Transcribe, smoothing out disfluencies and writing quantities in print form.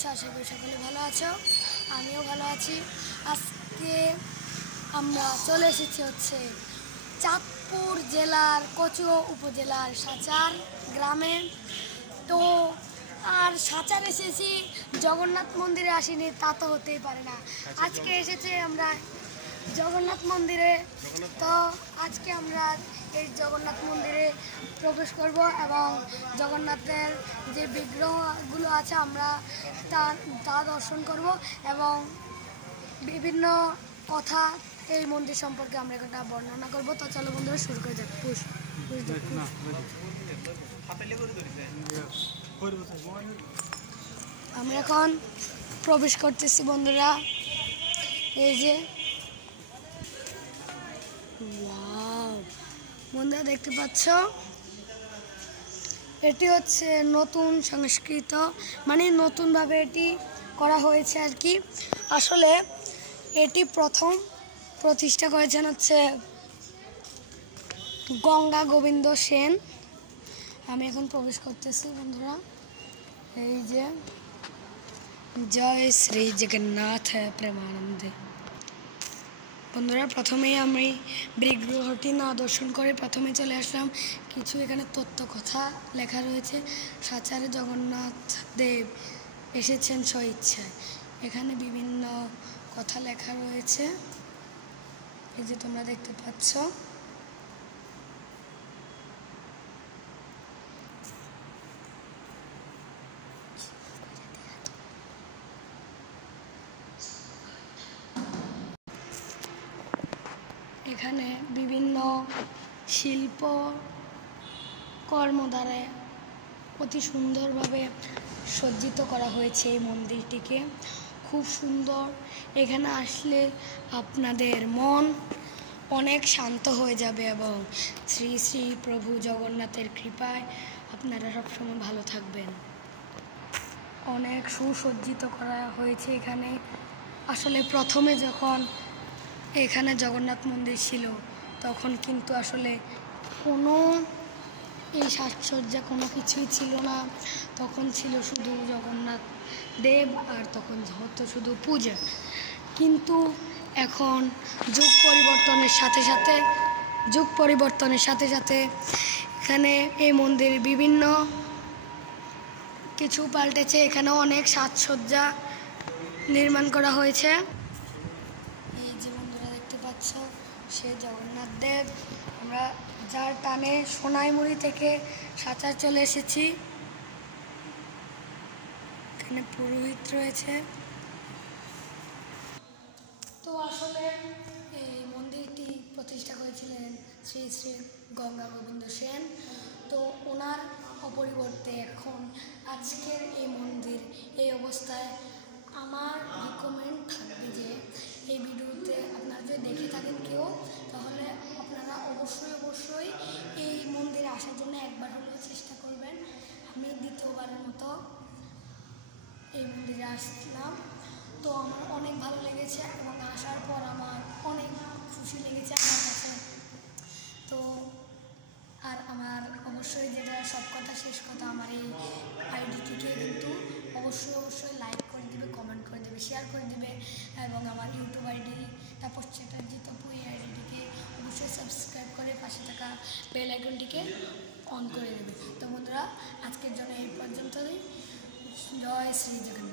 আছো? আশা করি সকলে ভালো আছো, আমিও ভালো আছি। আজকে আমরা চলে এসেছি চাঁদপুর জেলার কচুয়া উপজেলার সাচার গ্রামে। তো আর সাচার এসেছি, জগন্নাথ মন্দিরে আসিনি তা তো হতেই পারে না। আজকে এসেছে আমরা জগন্নাথ মন্দিরে। তো আজকে আমরা এই জগন্নাথ মন্দিরে প্রবেশ করব এবং জগন্নাথের যে বিগ্রহগুলো আছে আমরা তা দর্শন করব এবং বিভিন্ন কথা এই মন্দির সম্পর্কে আমরা একটা বর্ণনা করব। তো চলো বন্ধুরা শুরু করে যাক। আমরা এখন প্রবেশ করতেছি বন্ধুরা। এই যে বন্ধুরা দেখতে পাচ্ছ, এটি হচ্ছে নতুন সংস্কৃত, মানে নতুনভাবে এটি করা হয়েছে আর কি। আসলে এটি প্রথম প্রতিষ্ঠা করেছেন গঙ্গা গোবিন্দ সেন। আমি এখন প্রবেশ করতেছি বন্ধুরা। এই যে জয় শ্রী জগন্নাথ প্রেমানন্দে। বন্ধুরা প্রথমেই আমি বিগ্রহটি না দর্শন করে প্রথমে চলে আসলাম। কিছু এখানে তথ্য কথা লেখা রয়েছে। সাচারে জগন্নাথ দেব এসেছেন স্বইচ্ছায়। এখানে বিভিন্ন কথা লেখা রয়েছে, এই যে তোমরা দেখতে পাচ্ছ। এখানে বিভিন্ন শিল্প কর্ম দ্বারা অতি সুন্দরভাবে সজ্জিত করা হয়েছে এই মন্দিরটিকে। খুব সুন্দর। এখানে আসলে আপনাদের মন অনেক শান্ত হয়ে যাবে এবং শ্রী শ্রী প্রভু জগন্নাথের কৃপায় আপনারা সবসময় ভালো থাকবেন। অনেক সুসজ্জিত করা হয়েছে এখানে। আসলে প্রথমে যখন এখানে জগন্নাথ মন্দির ছিল তখন কিন্তু আসলে কোনো এই সাজসজ্জা কোনো কিছুই ছিল না। তখন ছিল শুধু জগন্নাথ দেব আর তখন হতো শুধু পূজা। কিন্তু এখন যুগ পরিবর্তনের সাথে সাথে এখানে এই মন্দিরে বিভিন্ন কিছু পাল্টেছে। এখানে অনেক সাজসজ্জা নির্মাণ করা হয়েছে। এই যে বন্ধুরা দেখতে পাচ্ছ, সে জগন্নাথ দেব। আমরা যার টানে সোনাইমুড়ি থেকে সাচার চলে এসেছি। এখানে পুরোহিত রয়েছে। তো আসলে এই মন্দিরটি প্রতিষ্ঠা করেছিলেন শ্রী শ্রী গঙ্গা গোবিন্দ সেন। তো ওনার অপরিবর্তে এখন আজকের এই মন্দির এই অবস্থায়। আমার রিকমেন্ড থাকবে যে এই ভিডিওতে আপনারা যদি দেখে থাকেন কেউ, তাহলে আপনারা অবশ্যই এই মন্দিরে আসার জন্য একবার হলেও চেষ্টা করবেন। আমি দ্বিতীয়বারের মতো এই মন্দিরে আসলাম। তো আমার অনেক ভালো লেগেছে এবং আসার পর আমার অনেক খুশি লেগেছে আমার কাছে। তো আর আমার অবশ্যই যেটা সব কথা শেষ কথা, আমার এই আইডিটিকে কিন্তু অবশ্যই লাইক করে দিবে, কমেন্ট করে দেবে, শেয়ার করে দিবে এবং আমার ইউটিউব আইডি তারপর চ্যাটার্জি তপু এই আইডিটিকে অবশ্যই সাবস্ক্রাইব করে পাশে থাকা বেল আইকনটিকে অন করে দেবে। তো বন্ধুরা আজকের জন্য এই পর্যন্তই। জয় শ্রী জগন্নাথ।